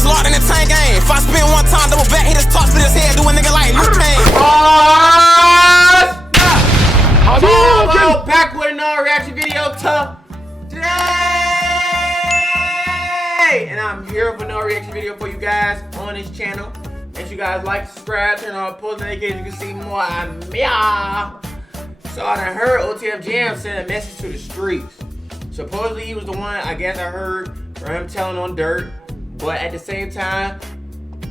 niggas locked in the tank game. If I spin one time, double back, hit his top, split his head, do a nigga like Luke Kane. Back with another reaction video today, and I'm here with another reaction video for you guys on this channel. Make sure you guys like, subscribe, turn on post notifications. You can see more of me. So I done heard OTF Jam send a message to the streets. Supposedly he was the one, I guess I heard from him telling on Durk, but at the same time,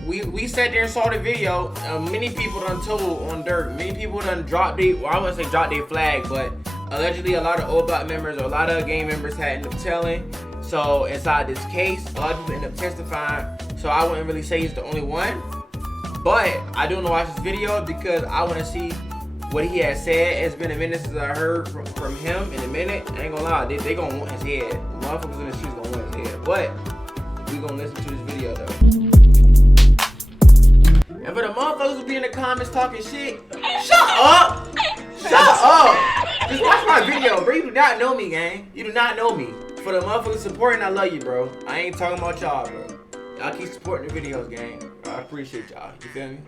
we sat there and saw the video. Many people done told on Durk. Many people done dropped their, well, I wouldn't say dropped their flag, but allegedly a lot of old block members or a lot of gang members had ended up telling. So inside this case, a lot of people end up testifying. So I wouldn't really say he's the only one, but I do want to watch this video because I want to see what he has said. It's been a minute since I heard from him in a minute. I ain't gonna lie, they gonna want his head. Motherfuckers in the streets gonna want his head. But we gonna listen to this video though. And for the motherfuckers who be in the comments talking shit, shut up! Shut up! Just watch my video, bro. You do not know me, gang. You do not know me. For the motherfuckers supporting, I love you, bro. I ain't talking about y'all, bro. Y'all keep supporting the videos, gang. I appreciate y'all. You feel me?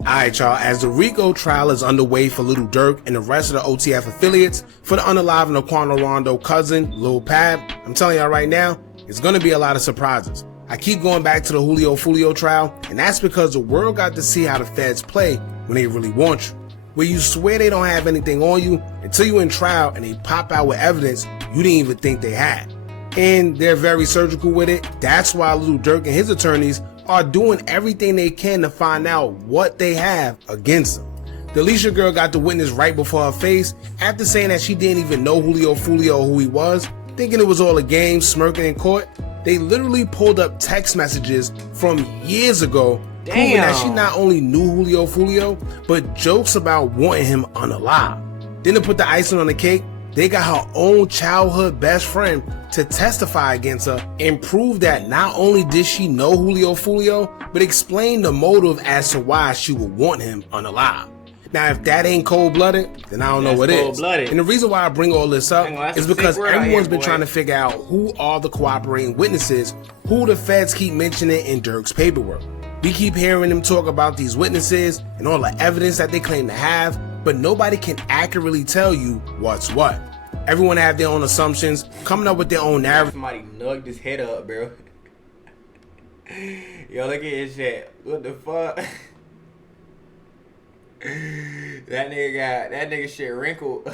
Alright y'all, as the RICO trial is underway for Little Durk and the rest of the OTF affiliates for the unaliving Aquano Rondo cousin, Lil Pab, I'm telling y'all right now, it's gonna be a lot of surprises. I keep going back to the Julio Fulio trial, and that's because the world got to see how the feds play when they really want you. Where you swear they don't have anything on you until you in trial and they pop out with evidence you didn't even think they had. And they're very surgical with it. That's why Little Durk and his attorneys are doing everything they can to find out what they have against them. The Alicia girl got the witness right before her face after saying that she didn't even know Julio Fulio who he was, thinking it was all a game, smirking in court. They literally pulled up text messages from years ago proving that she not only knew Julio Fulio, but jokes about wanting him unalive. Then to put the icing on the cake, they got her own childhood best friend to testify against her and prove that not only did she know Julio Fulio, but explain the motive as to why she would want him unalive. Now, if that ain't cold-blooded, then I don't know what is. And the reason why I bring all this up is because everyone's been trying to figure out who are the cooperating witnesses, who the feds keep mentioning in Durk's paperwork. We keep hearing them talk about these witnesses and all the evidence that they claim to have, but nobody can accurately tell you what's what. Everyone have their own assumptions, coming up with their own narrative. Somebody nugged his head up, bro. Yo, look at his shit. What the fuck? That nigga shit wrinkled.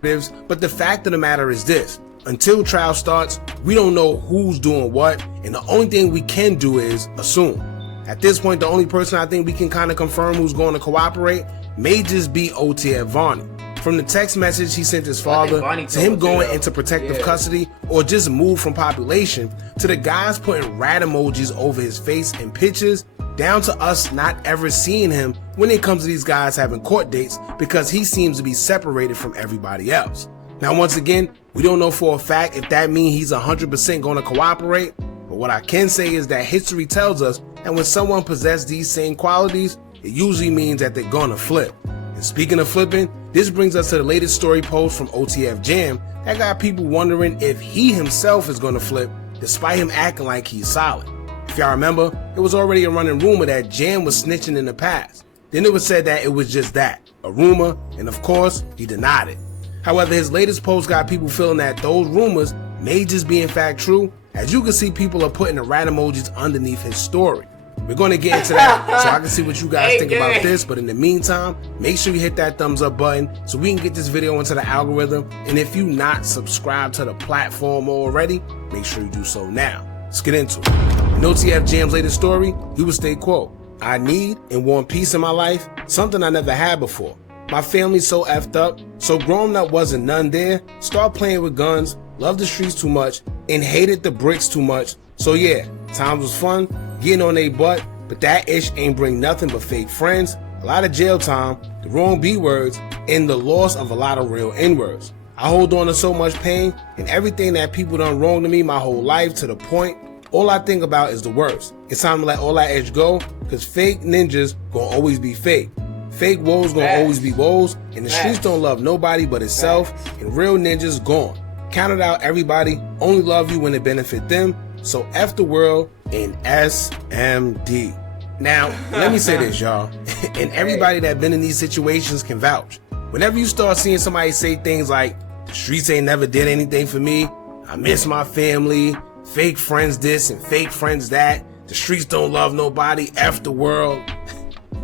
But the fact of the matter is this. Until trial starts, we don't know who's doing what, and the only thing we can do is assume. At this point, the only person I think we can kind of confirm who's going to cooperate may just be OTF Vonnie. From the text message he sent his father, to him going into protective custody or just moved from population, to the guys putting rat emojis over his face in pictures, down to us not ever seeing him when it comes to these guys having court dates because he seems to be separated from everybody else. Now once again, we don't know for a fact if that means he's 100% going to cooperate, but what I can say is that history tells us that when someone possesses these same qualities, it usually means that they're going to flip. And speaking of flipping, this brings us to the latest story post from OTF Jam that got people wondering if he himself is going to flip despite him acting like he's solid. If y'all remember, it was already a running rumor that Jam was snitching in the past. Then it was said that it was just that, a rumor, and of course, he denied it. However, his latest post got people feeling that those rumors may just be in fact true. As you can see, people are putting the rat emojis underneath his story. We're going to get into that so I can see what you guys think about this, but in the meantime, make sure you hit that thumbs up button so we can get this video into the algorithm, and if you not subscribed to the platform already, make sure you do so now. Let's get into it. In OTF Jam's latest story, he would state, quote, "I need and want peace in my life, something I never had before. My family's so effed up, so growing up wasn't none there, start playing with guns, loved the streets too much, and hated the bricks too much. So yeah, times was fun, getting on their butt, but that ish ain't bring nothing but fake friends, a lot of jail time, the wrong B words, and the loss of a lot of real N words. I hold on to so much pain and everything that people done wrong to me my whole life to the point all I think about is the worst. It's time to let all that edge go, cause fake ninjas gonna always be fake. Fake woes gonna always be woes, and the streets don't love nobody but itself, and real ninjas gone. Count it out, everybody, only love you when it benefit them, so F the world, in SMD. Now, let me say this, y'all, and everybody that been in these situations can vouch. Whenever you start seeing somebody say things like, the streets ain't never did anything for me, I miss my family, fake friends this and fake friends that, the streets don't love nobody, F the world.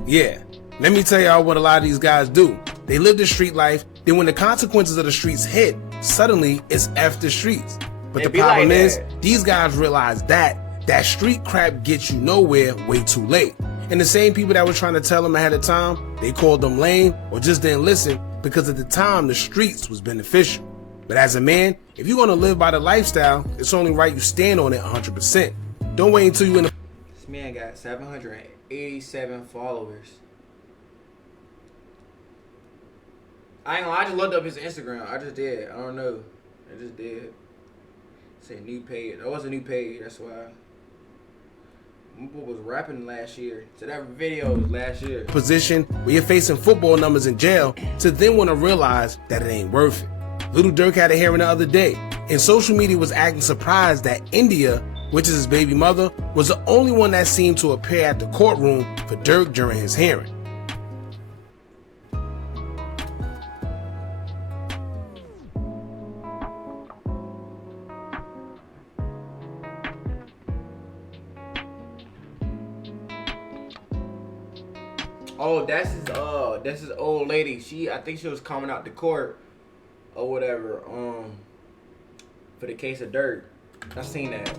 Yeah, let me tell y'all what a lot of these guys do. They live the street life, then when the consequences of the streets hit, suddenly it's F the streets. But the problem is, these guys realize that street crap gets you nowhere way too late. And the same people that were trying to tell them ahead of time, they called them lame or just didn't listen because at the time the streets was beneficial. But as a man, if you're gonna live by the lifestyle, it's only right you stand on it 100%. Don't wait until you in the... This man got 787 followers. I ain't gonna lie, I just looked up his Instagram. I just did. I don't know. I just did. Say new page. That was a new page, that's why. Was rapping last year. So that video was last year. Position where you're facing football numbers in jail to then want to realize that it ain't worth it. Little Durk had a hearing the other day, and social media was acting surprised that India, which is his baby mother, was the only one that seemed to appear at the courtroom for Durk during his hearing. Oh, that's his old lady. I think she was coming out to court or whatever, for the case of Durk. I seen that.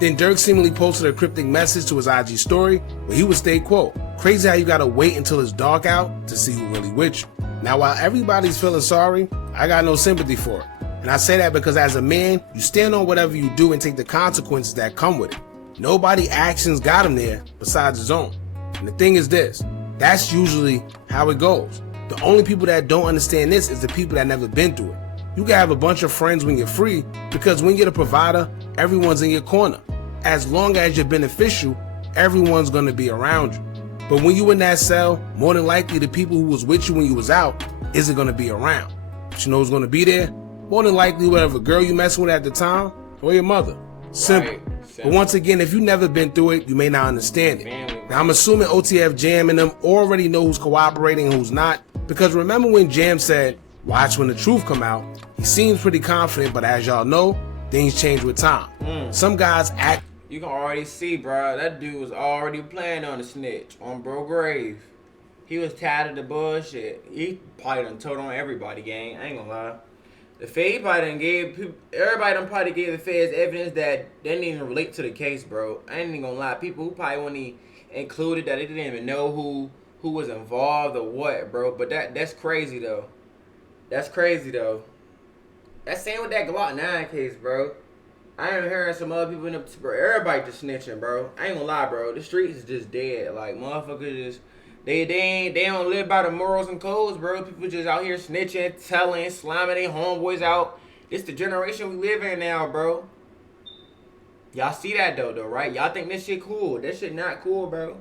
Then Durk seemingly posted a cryptic message to his IG story where he would state, quote, "Crazy how you gotta wait until it's dark out to see who really with you." Now, while everybody's feeling sorry, I got no sympathy for it. And I say that because as a man, you stand on whatever you do and take the consequences that come with it. Nobody's actions got him there besides his own. And the thing is this, that's usually how it goes. The only people that don't understand this is the people that never been through it. You can have a bunch of friends when you're free because when you're the provider, everyone's in your corner. As long as you're beneficial, everyone's gonna be around you. But when you in that cell, more than likely the people who was with you when you was out isn't gonna be around. But you know who's gonna be there? More than likely whatever girl you messing with at the time or your mother. Simple. Right. But once again, if you never been through it, you may not understand it. Now, I'm assuming OTF Jam and them already know who's cooperating and who's not, because remember when Jam said, "Watch when the truth come out," he seems pretty confident, but as y'all know, things change with time. Some guys act... You can already see, bro, that dude was already planning on the snitch, on bro grave. He was tired of the bullshit. He probably done told on everybody, gang. I ain't gonna lie. The Fed probably done gave people, everybody done probably gave the Feds evidence that they didn't even relate to the case, bro. I ain't even gonna lie. People who probably wouldn't even included that they didn't even know who was involved or what, bro. But that's crazy though. That's crazy though. That's same with that Glock 9 case, bro. I ain't hearing some other people in the, bro. Everybody just snitching, bro. I ain't gonna lie, bro. The streets is just dead. Like motherfuckers just. They don't live by the morals and codes, bro. People just out here snitching, telling, slamming their homeboys out. It's the generation we live in now, bro. Y'all see that though, right? Y'all think this shit cool. That shit not cool, bro.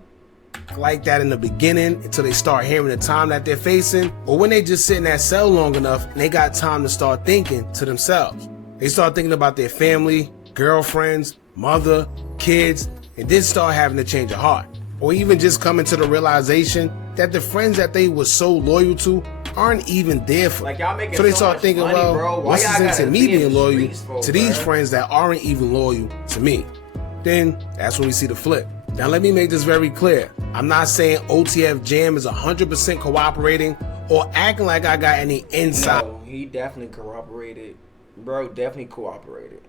Like that in the beginning until they start hearing the time that they're facing, or when they just sit in that cell long enough and they got time to start thinking to themselves. They start thinking about their family, girlfriends, mother, kids, and then start having to change of heart. Or even just coming to the realization that the friends that they were so loyal to aren't even there for them. Like, so they start thinking, money, well, bro. what's the sense in me being loyal to these bro? friends that aren't even loyal to me? Then that's when we see the flip. Now let me make this very clear. I'm not saying OTF Jam is 100% cooperating or acting like I got any insight. No, he definitely cooperated. Bro, definitely cooperated.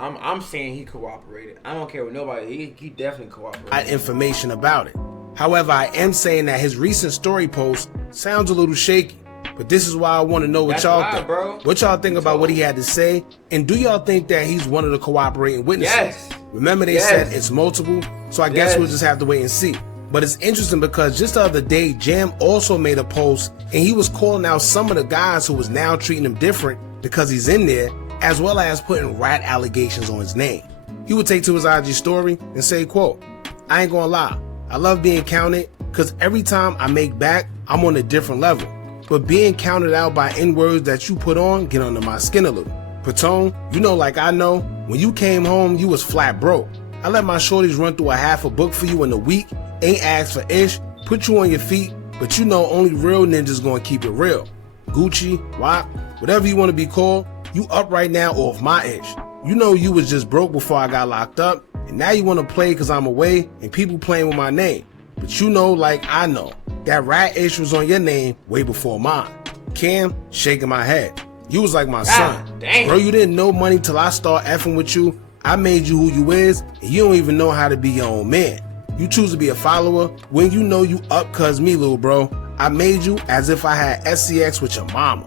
I'm saying he cooperated. I don't care with nobody. He definitely cooperated. Information about it. However, I am saying that his recent story post sounds a little shaky. But this is why I want to know what y'all think. Bro. What y'all think about what he had to say? And do y'all think that he's one of the cooperating witnesses? Yes. Remember they said it's multiple? So I guess we'll just have to wait and see. But it's interesting because just the other day, Jam also made a post and he was calling out some of the guys who was now treating him different because he's in there, as well as putting rat allegations on his name. He would take to his IG story and say, quote, "I ain't gonna lie, I love being counted because every time I make back, I'm on a different level. But being counted out by N-words that you put on get under my skin a little. Patone, you know like I know, when you came home, you was flat broke. I let my shorties run through a half a book for you in a week, ain't asked for ish, put you on your feet, but you know only real ninjas gonna keep it real. Gucci, WAP, whatever you wanna be called, you up right now off my ish. You know you was just broke before I got locked up, and now you wanna play cause I'm away and people playing with my name. But you know like I know, that rat ish was on your name way before mine. Cam, shaking my head. You was like my son. Dang. Bro, you didn't know money till I start effing with you. I made you who you is, and you don't even know how to be your own man. You choose to be a follower when you know you up cuz me, little bro. I made you as if I had SCX with your mama.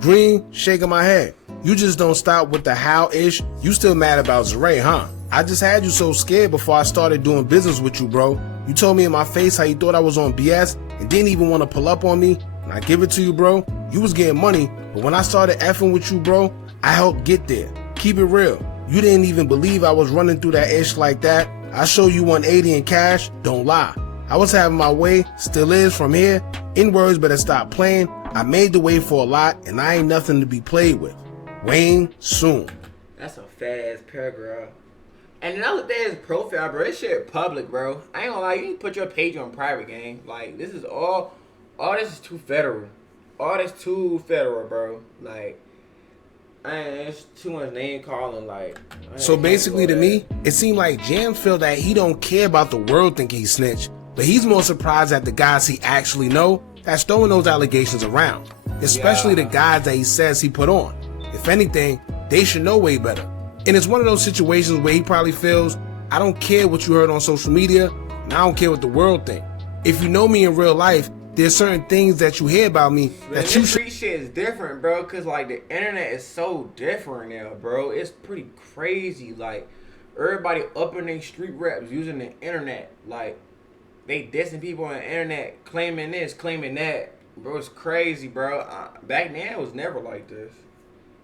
Green, shaking my head. You just don't stop with the how-ish. You still mad about Zeray, huh? I just had you so scared before I started doing business with you, bro. You told me in my face how you thought I was on BS and didn't even want to pull up on me. And I give it to you, bro. You was getting money, but when I started effing with you, bro, I helped get there. Keep it real. You didn't even believe I was running through that ish like that. I show you 180 in cash, don't lie. I was having my way, still is from here. In words, better stop playing. I made the way for a lot, and I ain't nothing to be played with. Wayne, soon. That's a fast paragraph. And another thing is profile, bro. This shit public, bro. I ain't gonna lie, you need to put your page on private, gang. Like, this is all this is too federal. All this too federal, bro. Like, it's too much name calling, like. So basically to me, it seemed like Jam feel that he don't care about the world think he snitched, but he's more surprised at the guys he actually know that's throwing those allegations around, especially the guys that he says he put on. If anything, they should know way better. And it's one of those situations where he probably feels, I don't care what you heard on social media, and I don't care what the world think. If you know me in real life, there's certain things that you hear about me that you should. This shit is different, bro, cause like the internet is so different now, bro. It's pretty crazy. Like, everybody up in their street raps using the internet. Like, they dissing people on the internet, claiming this, claiming that. Bro, it's crazy, bro. Back then, it was never like this.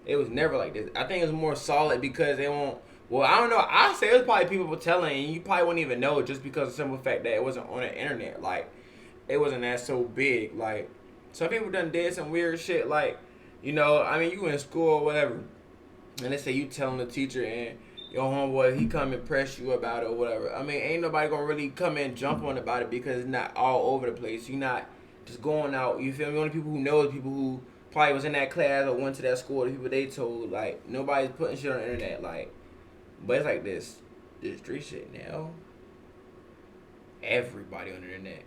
It was never like this. I think it was more solid because they won't. Well, I don't know. I say it was probably people telling, and you probably wouldn't even know just because of the simple fact that it wasn't on the internet. Like, it wasn't that so big. Like, some people done did some weird shit. Like, you know, I mean, you in school or whatever, and let's say you telling the teacher and your homeboy, he come and press you about it or whatever. I mean, ain't nobody gonna really come in and jump on about it because it's not all over the place. You're not just going out. You feel me? Only people who know is people who probably was in that class or went to that school, the people they told. Like, nobody's putting shit on the internet. Like, but it's like this street shit now. Everybody on the internet.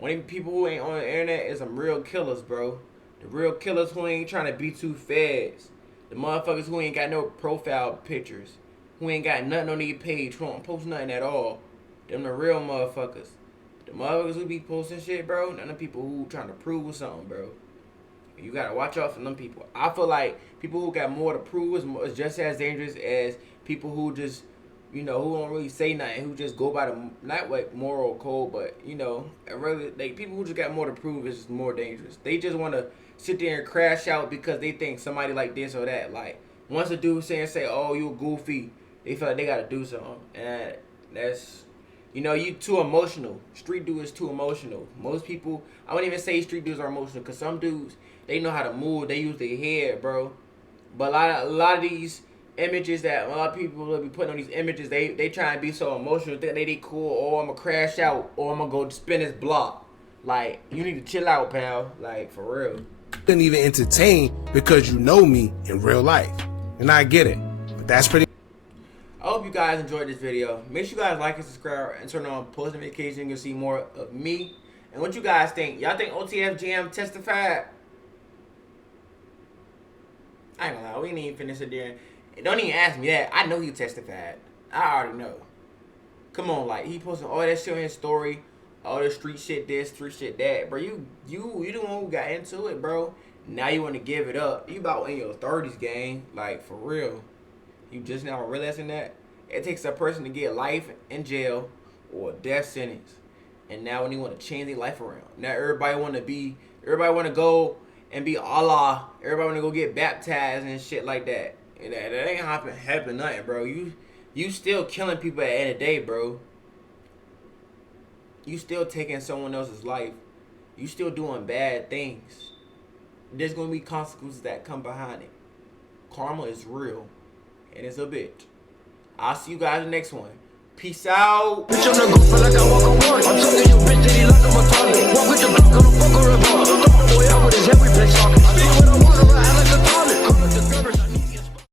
Only people who ain't on the internet is some real killers, bro. The real killers who ain't trying to be too fast. The motherfuckers who ain't got no profile pictures. Who ain't got nothing on their page. Who don't post nothing at all. Them the real motherfuckers. The motherfuckers who be posting shit, bro. None of the people who trying to prove something, bro. You gotta watch out for them people. I feel like people who got more to prove is just as dangerous as people who just, you know, who don't really say nothing, who just go by the, not like moral code, but, you know, really, like, people who just got more to prove is just more dangerous. They just want to sit there and crash out because they think somebody like this or that. Like, once a dude say, oh, you a goofy, they feel like they gotta do something. And that's, you know, you too emotional. Street dude is too emotional. Most people, I wouldn't even say street dudes are emotional, because some dudes, they know how to move. They use their head, bro. But a lot of these images that a lot of people will be putting on these images, they try and be so emotional, think they cool, or I'm gonna crash out, or I'm gonna go spin this block. Like, you need to chill out, pal. Like, for real. Couldn't even entertain because you know me in real life. And I get it. But that's pretty. I hope you guys enjoyed this video. Make sure you guys like and subscribe and turn on post notifications. You can see more of me. And what you guys think? Y'all think OTF Jam testified? I ain't gonna lie, we ain't even finish it there. Don't even ask me that. I know he testified. I already know. Come on, like, he posting all that shit on his story, all the street shit this, street shit that. Bro, you the one who got into it, bro. Now you want to give it up. You about in your 30s, gang. Like, for real. You just now realizing that? It takes a person to get life in jail or a death sentence. And now when you want to change their life around. Now everybody want to go and be Allah. Everybody want to go get baptized and shit like that. And that ain't happen nothing, bro. You still killing people at the end of the day, bro. You still taking someone else's life. You still doing bad things. There's going to be consequences that come behind it. Karma is real, and it's a bitch. I'll see you guys in the next one. Peace out.